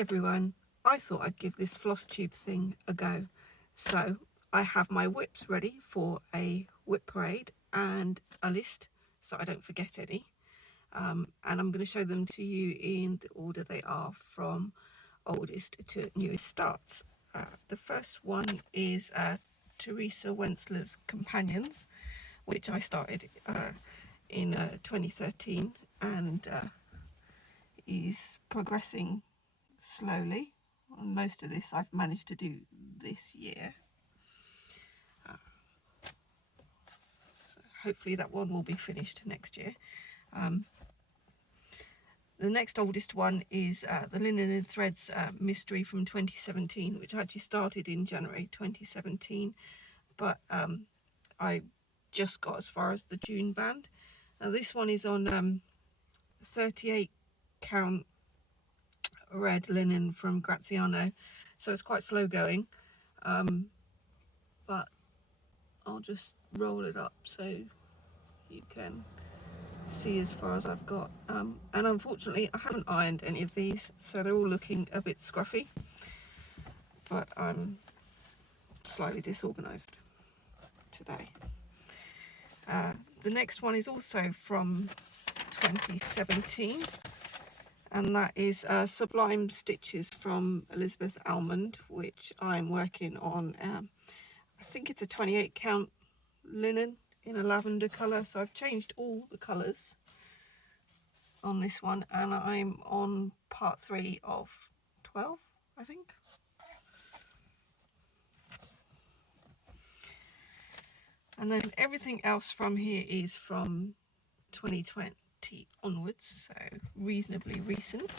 everyone, I thought I'd give this Flosstube thing a go. So I have my WIPs ready for a WIP parade and a list so I don't forget any. And I'm going to show them to you in the order they are from oldest to newest starts. The first one is Teresa Wensler's Companions, which I started in 2013 and is progressing slowly. Most of this I've managed to do this year. So hopefully that one will be finished next year. The next oldest one is the Linen and Threads Mystery from 2017, which actually started in January 2017, but I just got as far as the June band. Now this one is on 38 count red linen from Graziano, so it's quite slow going, but I'll just roll it up so you can see as far as I've got. And unfortunately I haven't ironed any of these, so they're all looking a bit scruffy, but I'm slightly disorganized today. The next one is also from 2017, and that is Sublime Stitches from Elizabeth Almond, which I'm working on. I think it's a 28 count linen in a lavender colour, so I've changed all the colours on this one, and I'm on part 3 of 12, I think. And then everything else from here is from 2020 onwards, so reasonably recent.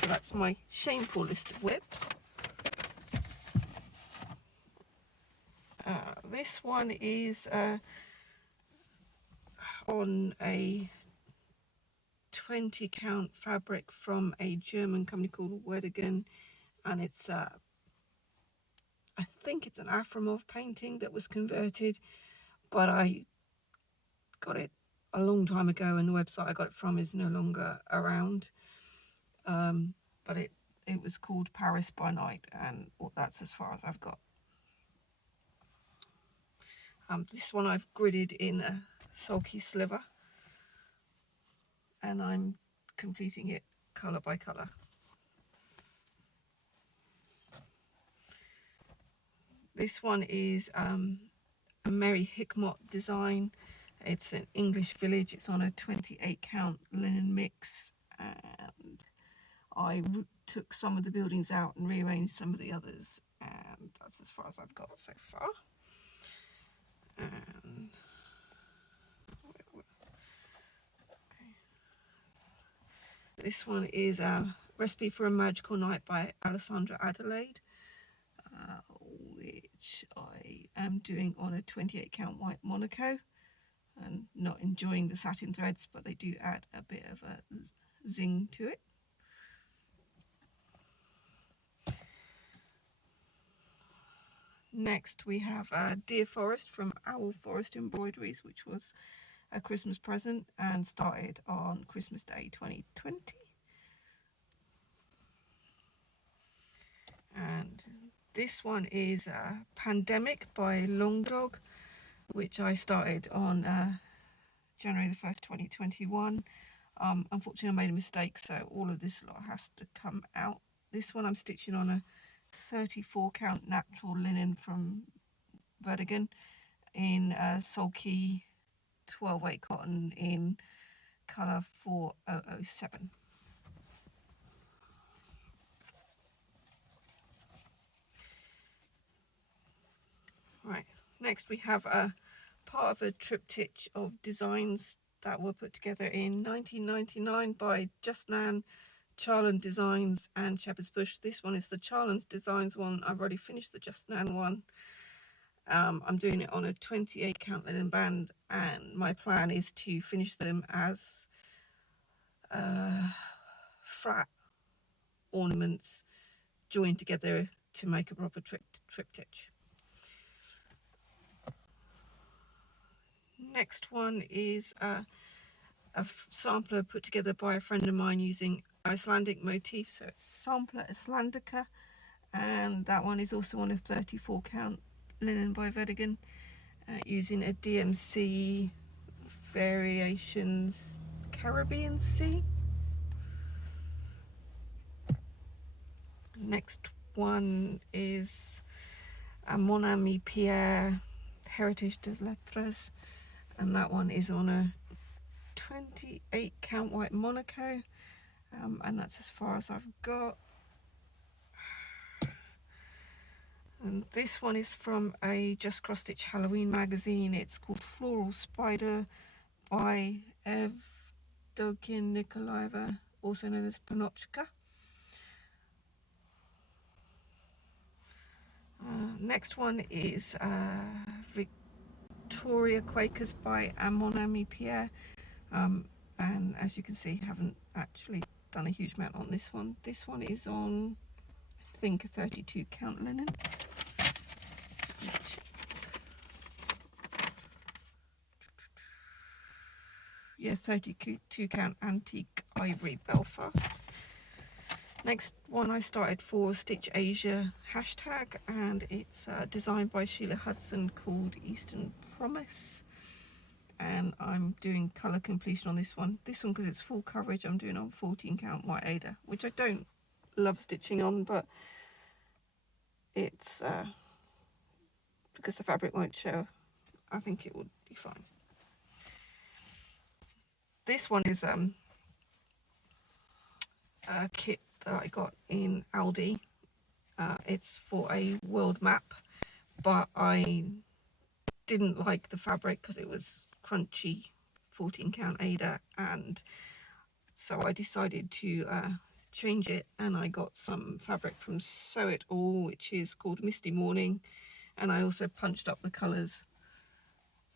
So that's my shameful list of WIPs. This one is on a 20 count fabric from a German company called Weddigen, and it's I think it's an Aframov painting that was converted, but I got it a long time ago and the website I got it from is no longer around. But it was called Paris by Night, and that's as far as I've got. This one I've gridded in a sulky sliver, and I'm completing it colour by colour. This one is a Mary Hickmott design. It's an English village. It's on a 28 count linen mix, and I took some of the buildings out and rearranged some of the others, and that's as far as I've got so far. And this one is a Recipe for a Magical Night by Alessandra Adelaide, which I am doing on a 28 count white Monaco, and not enjoying the satin threads, but they do add a bit of a zing to it. Next we have Dear Forest from Owl Forest Embroideries, which was a Christmas present and started on Christmas Day 2020. And this one is Pandemic by Long Dog, which I started on January the 1st 2021. Unfortunately I made a mistake, so all of this lot has to come out. This one I'm stitching on a 34 count natural linen from Weddigen in sulky 12 weight cotton in colour 4007. Right, next we have a part of a triptych of designs that were put together in 1999 by Just Nan, Charland Designs and Shepherd's Bush. This one is the Charland Designs one. I've already finished the Just Nan one. I'm doing it on a 28 count linen band, and my plan is to finish them as flat ornaments joined together to make a proper triptych. Next one is a sampler put together by a friend of mine using Icelandic motif, so it's sampler Icelandica, and that one is also on a 34 count linen by Vedigan, using a DMC Variations Caribbean Sea. Next one is a Mon Ami Pierre Heritage des Lettres, and that one is on a 28 count white Monaco, and that's as far as I've got. And this one is from a Just Cross Stitch Halloween magazine. It's called Floral Spider by Evdokia Nikolaeva, also known as Panochka. Next one is Victoria Quakers by Mon Ami Pierre, and as you can see, haven't actually done a huge amount on this one. This one is on, I think, a 32 count linen. Yeah, 32 count antique ivory Belfast. Next one I started for Stitch Asia hashtag, and it's designed by Sheila Hudson, called Eastern Promise, and I'm doing colour completion on this one. This one, because it's full coverage, I'm doing on 14 count white Ada, which I don't love stitching on, but it's because the fabric won't show, I think it would be fine. This one is a kit that I got in Aldi. It's for a world map, but I didn't like the fabric because it was crunchy 14 count Ada, and so I decided to change it, and I got some fabric from Sew It All, which is called Misty Morning, and I also punched up the colours,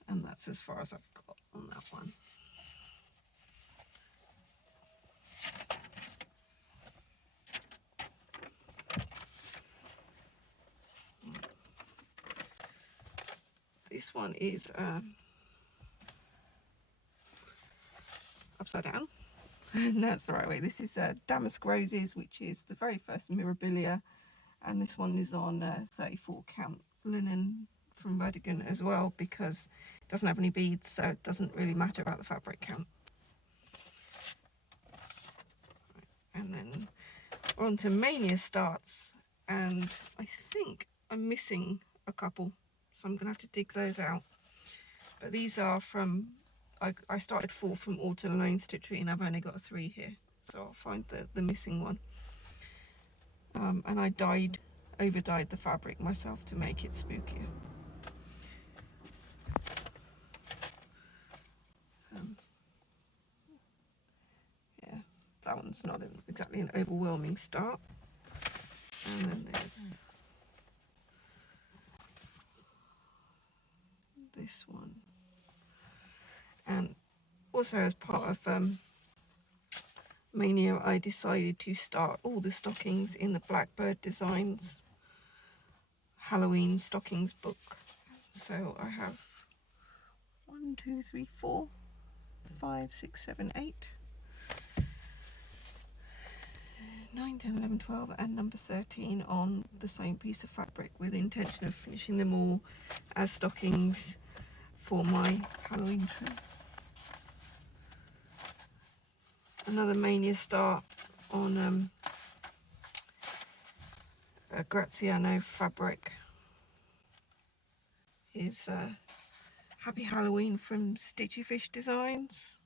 and that's as far as I've got on that one. This one is upside down. And that's the right way. This is Damask Roses, which is the very first Mirabilia, and this one is on 34 count linen from Vedigan as well, because it doesn't have any beads, so it doesn't really matter about the fabric count. And then we're on to Mania Starts, and I think I'm missing a couple, so I'm gonna have to dig those out. But these are from, I started 4 from Auto Lane Stitchery, and I've only got 3 here, so I'll find the missing one. And I over dyed the fabric myself to make it spookier. Yeah, that one's not exactly an overwhelming start. And then there's this one. And also, as part of Mania, I decided to start all the stockings in the Blackbird Designs Halloween stockings book. So I have 1, 2, 3, 4, 5, 6, 7, 8, 9, 10, 11, 12, and number 13 on the same piece of fabric, with the intention of finishing them all as stockings for my Halloween tree. Another Mania start on Graziano fabric is Happy Halloween from Stitchy Fish Designs.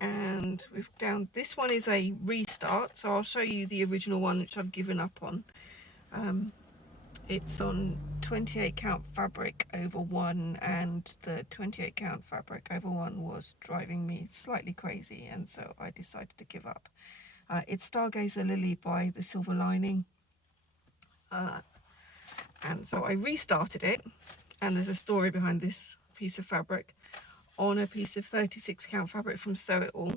And we've down, this one is a restart, so I'll show you the original one which I've given up on. It's on 28 count fabric over 1, and the 28 count fabric over 1 was driving me slightly crazy, and so I decided to give up. It's Stargazer Lily by The Silver Lining, and so I restarted it, and there's a story behind this piece of fabric, on a piece of 36 count fabric from Sew It All,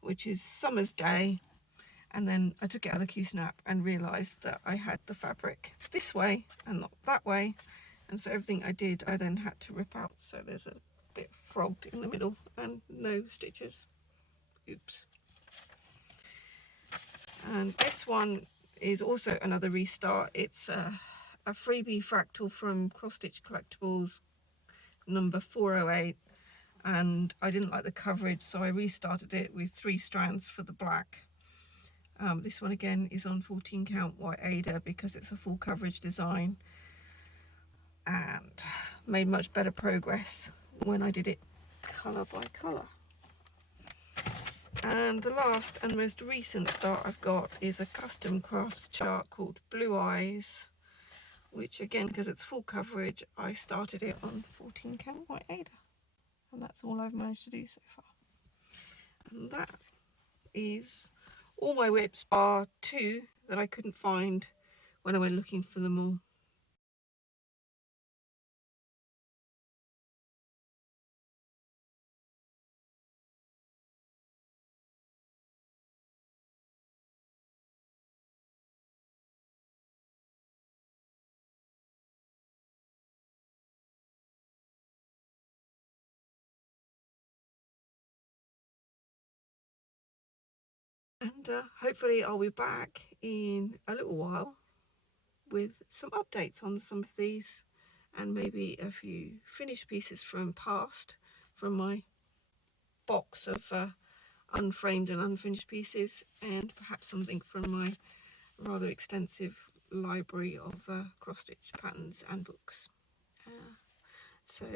which is Summer's Day. And then I took it out of the Q-snap and realised that I had the fabric this way and not that way, and so everything I did I then had to rip out, so there's a bit frogged in the middle and no stitches. Oops. And this one is also another restart. It's a freebie fractal from Cross Stitch Collectibles number 408, and I didn't like the coverage, so I restarted it with 3 strands for the black. This one again is on 14 count white Ada because it's a full coverage design, and made much better progress when I did it colour by colour. And the last and most recent start I've got is a custom crafts chart called Blue Eyes, which again, because it's full coverage, I started it on 14 count white Ada, and that's all I've managed to do so far. And that is all my WIPs bar 2 that I couldn't find when I went looking for them all. And hopefully I'll be back in a little while with some updates on some of these, and maybe a few finished pieces from my box of unframed and unfinished pieces, and perhaps something from my rather extensive library of cross-stitch patterns and books. So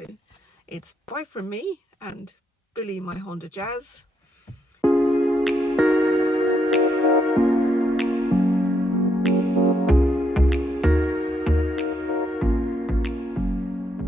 it's bye from me and Billy, my Honda Jazz.